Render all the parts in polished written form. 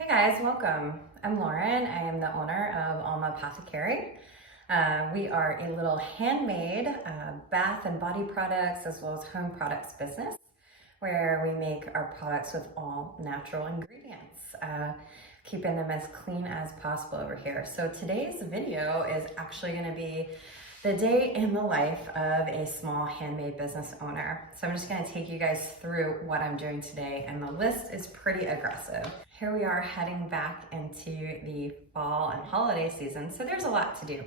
Hey guys, welcome. I'm Lauren. I am the owner of Alma Apothecary. We are a little handmade bath and body products as well as home products business where we make our products with all natural ingredients, keeping them as clean as possible over here. So today's video is actually going to be the day in the life of a small handmade business owner. So I'm just going to take you guys through what I'm doing today, and the list is pretty aggressive. Here we are heading back into the fall and holiday season, so there's a lot to do.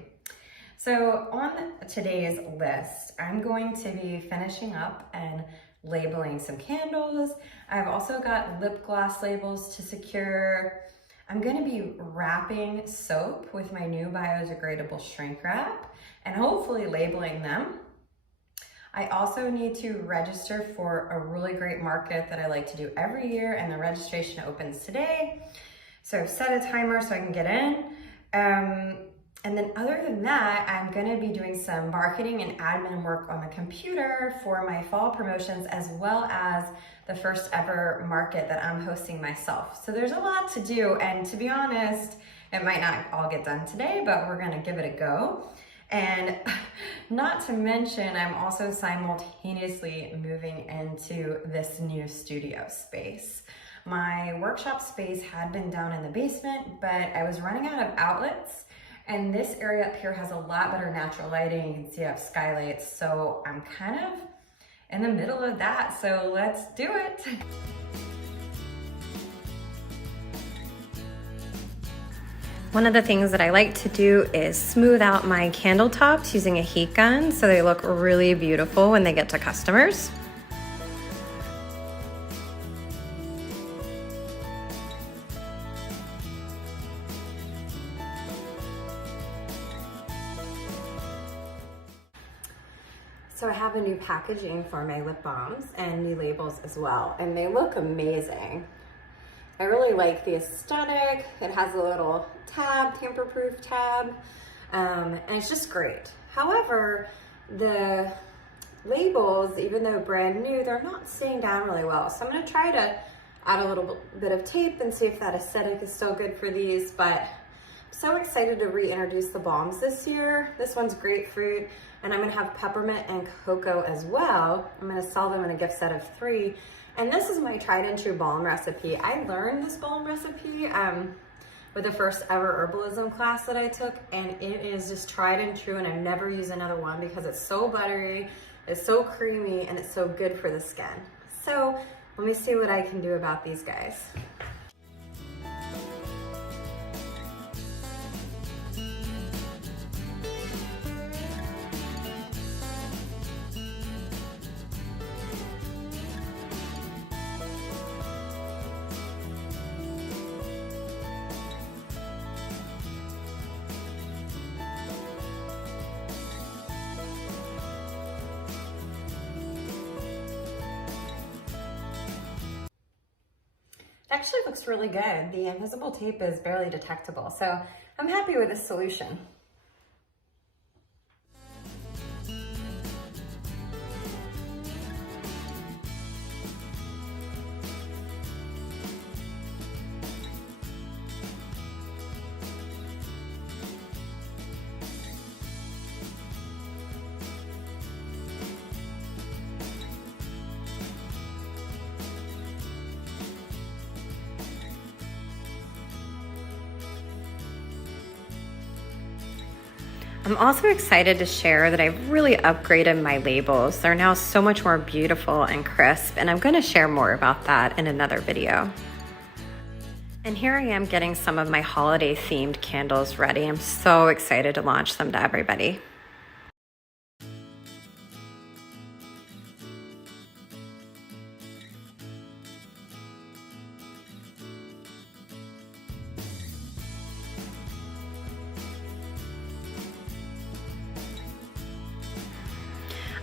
So on today's list, I'm going to be finishing up and labeling some candles. I've also got lip gloss labels to secure. I'm going to be wrapping soap with my new biodegradable shrink wrap and hopefully labeling them. I also need to register for a really great market that I like to do every year, and the registration opens today. So I've set a timer so I can get in. And then other than that, I'm gonna be doing some marketing and admin work on the computer for my fall promotions, as well as the first ever market that I'm hosting myself. So there's a lot to do, and to be honest, it might not all get done today, but we're gonna give it a go. And not to mention, I'm also simultaneously moving into this new studio space. My workshop space had been down in the basement, but I was running out of outlets, and this area up here has a lot better natural lighting. You can see I have skylights, so I'm kind of in the middle of that, so let's do it. One of the things that I like to do is smooth out my candle tops using a heat gun so they look really beautiful when they get to customers. So I have a new packaging for my lip balms and new labels as well, and they look amazing. I really like the aesthetic. It has a little tab, tamper-proof tab, and it's just great. However, the labels, even though brand new, they're not staying down really well. So I'm gonna try to add a little bit of tape and see if that aesthetic is still good for these, but I'm so excited to reintroduce the balms this year. This one's grapefruit, and I'm gonna have peppermint and cocoa as well. I'm gonna sell them in a gift set of 3. And this is my tried and true balm recipe. I learned this balm recipe with the first ever herbalism class that I took, and it is just tried and true, and I've never used another one because it's so buttery, it's so creamy, and it's so good for the skin. So let me see what I can do about these guys. Actually looks really good. The invisible tape is barely detectable, so I'm happy with this solution. I'm also excited to share that I've really upgraded my labels. They're now so much more beautiful and crisp, and I'm going to share more about that in another video. And here I am getting some of my holiday themed candles ready. I'm so excited to launch them to everybody.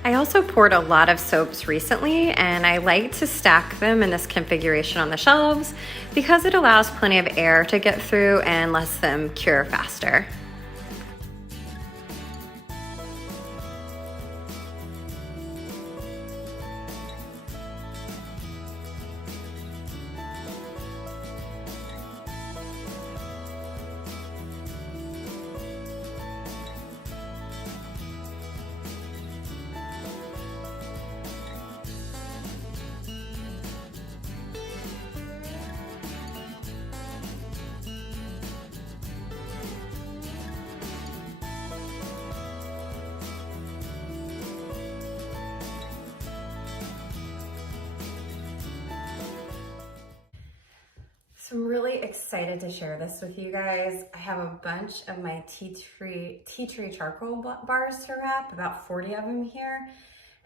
I also poured a lot of soaps recently, and I like to stack them in this configuration on the shelves because it allows plenty of air to get through and lets them cure faster. So I'm really excited to share this with you guys. I have a bunch of my tea tree charcoal bars to wrap, about 40 of them here.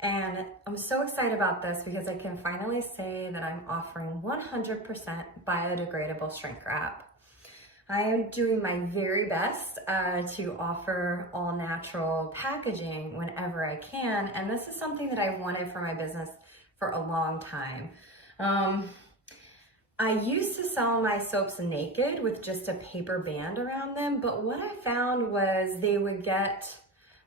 And I'm so excited about this because I can finally say that I'm offering 100% biodegradable shrink wrap. I am doing my very best to offer all natural packaging whenever I can. And this is something that I wanted for my business for a long time. I used to sell my soaps naked with just a paper band around them, but what I found was they would get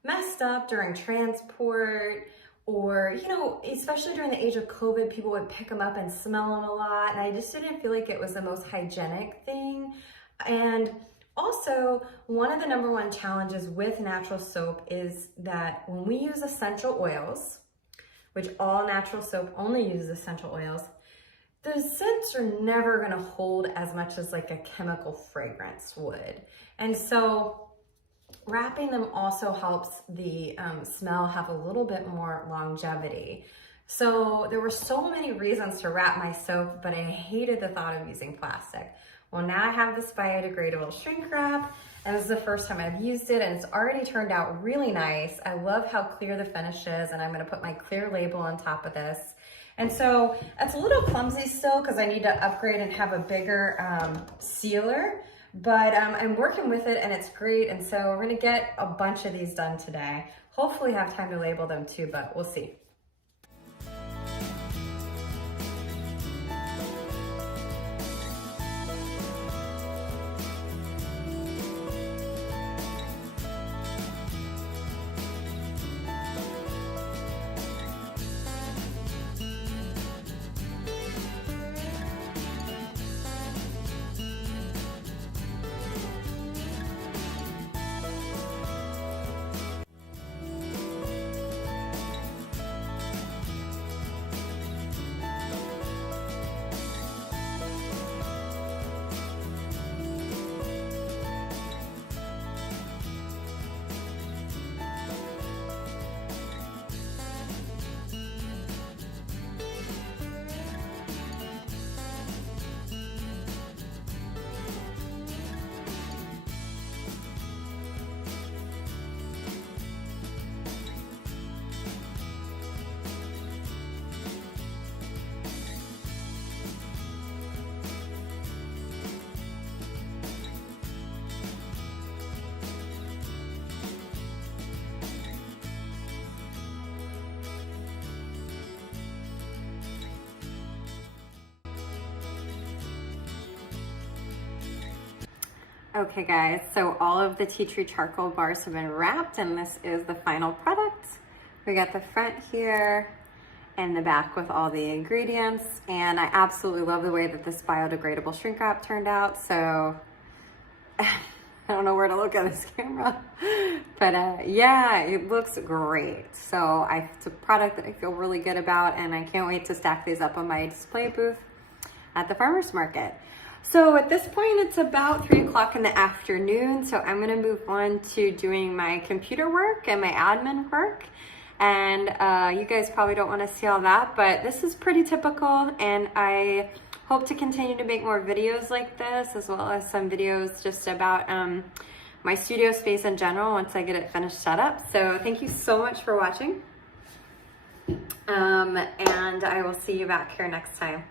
messed up during transport, or, you know, especially during the age of COVID, people would pick them up and smell them a lot, and I just didn't feel like it was the most hygienic thing. And also, one of the #1 challenges with natural soap is that when we use essential oils, which all natural soap only uses essential oils, the scents are never gonna hold as much as like a chemical fragrance would. And so wrapping them also helps the smell have a little bit more longevity. So there were so many reasons to wrap my soap, but I hated the thought of using plastic. Well, now I have this biodegradable shrink wrap, and this is the first time I've used it, and it's already turned out really nice. I love how clear the finish is, and I'm gonna put my clear label on top of this. And so it's a little clumsy still because I need to upgrade and have a bigger sealer, but I'm working with it and it's great. And so we're gonna get a bunch of these done today. Hopefully have time to label them too, but we'll see. Okay guys, so all of the tea tree charcoal bars have been wrapped and this is the final product. We got the front here and the back with all the ingredients, and I absolutely love the way that this biodegradable shrink wrap turned out. So I don't know where to look at this camera, but yeah, it looks great. So it's a product that I feel really good about, and I can't wait to stack these up on my display booth at the farmer's market. So at this point, it's about 3 o'clock in the afternoon. So I'm gonna move on to doing my computer work and my admin work. And you guys probably don't wanna see all that, but this is pretty typical. And I hope to continue to make more videos like this, as well as some videos just about my studio space in general once I get it finished set up. So thank you so much for watching. And I will see you back here next time.